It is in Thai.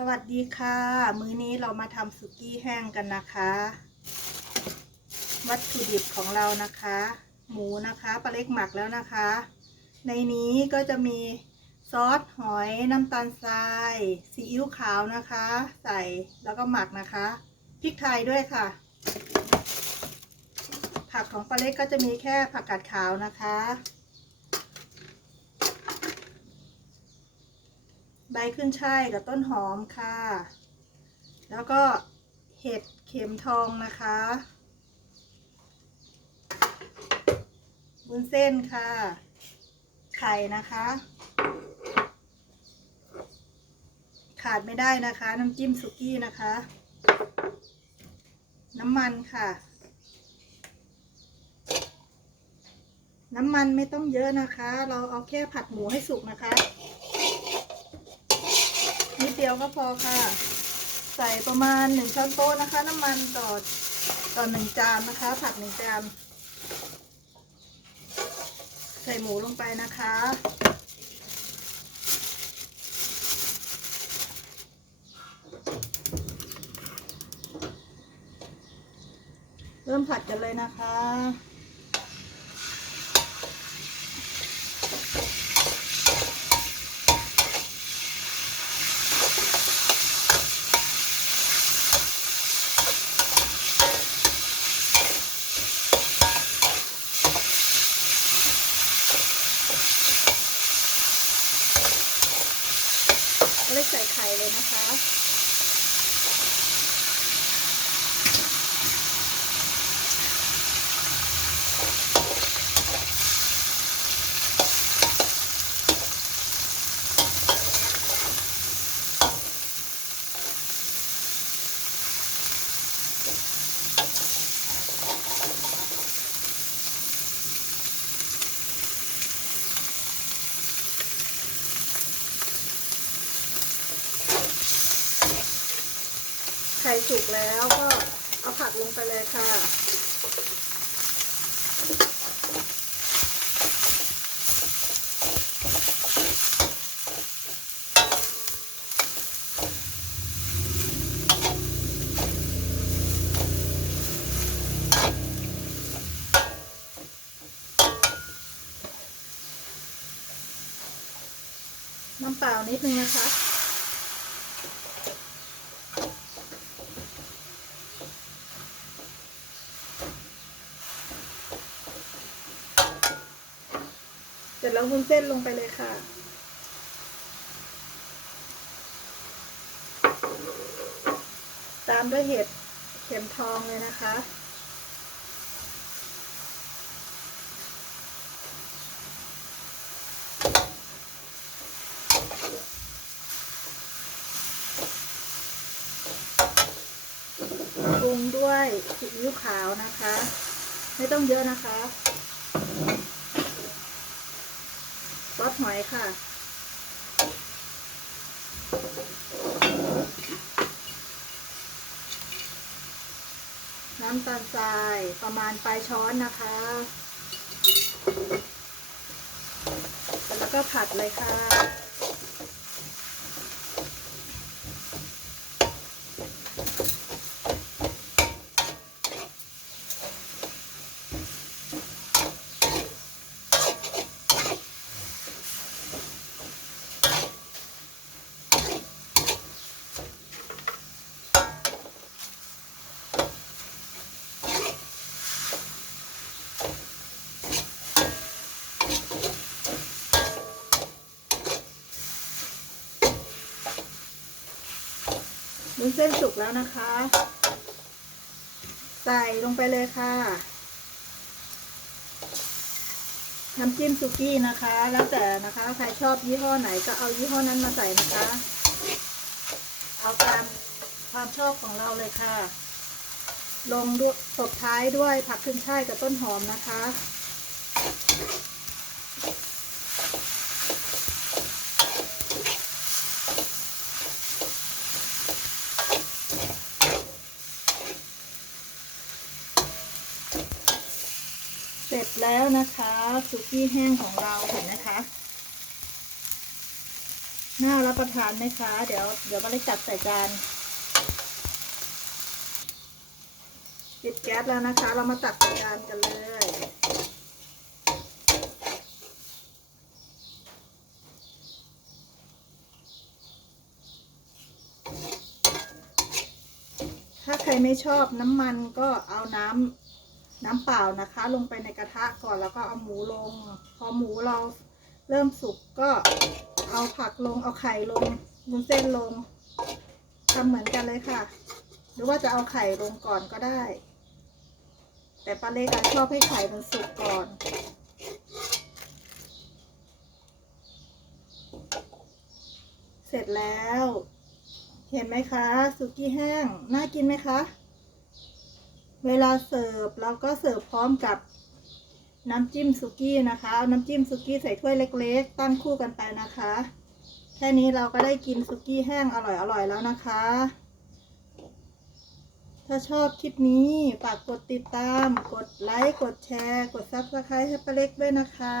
สวัสดีค่ะ มื้อนี้เรามาทำสุกี้แห้งกันนะคะ วัตถุดิบของเรานะคะ หมูนะคะปลาเล็กหมักแล้วนะคะ ในนี้ก็จะมีซอสหอยน้ำตาลทรายซีอิ๊วขาวนะคะ ใส่แล้วก็หมักนะคะพริกไทยด้วยค่ะ ผักของปลาเล็กก็จะมีแค่ผักกาดขาวนะคะ ใบขึ้นช่ายกับต้นหอมค่ะ แล้วก็เห็ดเข็มทองนะคะบุญเส้นค่ะ ไข่นะคะ ขาดไม่ได้นะคะ น้ำจิ้มสุกี้นะคะ น้ำมันค่ะ น้ำมันไม่ต้องเยอะนะคะ เราเอาแค่ผัดหมูให้สุกนะคะ ยวก็พอค่ะ ใส่ประมาณหนึ่งช้อนโต๊ะนะคะ น้ำมันต่อต่อหนึ่งจานนะคะ ผัดหนึ่งจาน ใส่หมูลงไปนะคะ เริ่มผัดกันเลยนะคะ เล็กใส่ไข่เลยนะคะ ข่สุกแล้วก็เอาผักลงไปเลยค่ะ น้ำเปล่านิดนึงนะคะ เสร็จแล้ววุ้นเส้นลงไปเลยค่ะ ตามด้วยเห็ดเข็มทองเลยนะคะ ปรุงด้วยซีอิ๊วขาวนะคะ ไม่ต้องเยอะนะคะ หอยค่ะ น้ำตาลทรายประมาณปลายช้อนนะคะ แล้วก็ผัดเลยค่ะ วุ้นเส้นสุกแล้วนะคะ ใส่ลงไปเลยค่ะน้ำจิ้มสุกี้นะคะ แล้วแต่นะคะ ใครชอบยี่ห้อไหนก็เอายี่ห้อนั้นมาใส่นะคะ เอาตามความชอบของเราเลยค่ะ ลงด้วยตบท้ายด้วยผักขึ้นช่ายกับต้นหอมนะคะ เสร็จแล้วนะคะสุกี้แห้งของเราเห็นนะคะ น่ารับประทานไหมคะ เดี๋ยวเดี๋ยวป้าเล็กจัดใส่จานปิดแก๊สแล้วนะคะ เรามาตักใส่จานกันเลยถ้าใครไม่ชอบน้ำมันก็เอาน้ำ น้ำเปล่านะคะ ลงไปในกระทะก่อนแล้วก็เอาหมูลง พอหมูเราเริ่มสุกก็เอาผักลงเอาไข่ลงวุ้นเส้นลงทำเหมือนกันเลยค่ะ หรือว่าจะเอาไข่ลงก่อนก็ได้ แต่ป้าเล็กชอบให้ไข่มันสุกก่อนเสร็จแล้ว เห็นไหมคะ สุกี้แห้ง น่ากินไหมคะ เวลาเสิร์ฟเราก็เสิร์ฟพร้อมกับน้ำจิ้มสุกี้นะคะ เอาน้ำจิ้มสุกี้ใส่ถ้วยเล็กๆ ตั้งคู่กันไปนะคะ แค่นี้เราก็ได้กินสุกี้แห้งอร่อยๆแล้วนะคะ ถ้าชอบคลิปนี้ฝากกดติดตาม กดไลค์ กดแชร์ กดซับสไครต์ให้ป้าเล็กด้วยนะคะ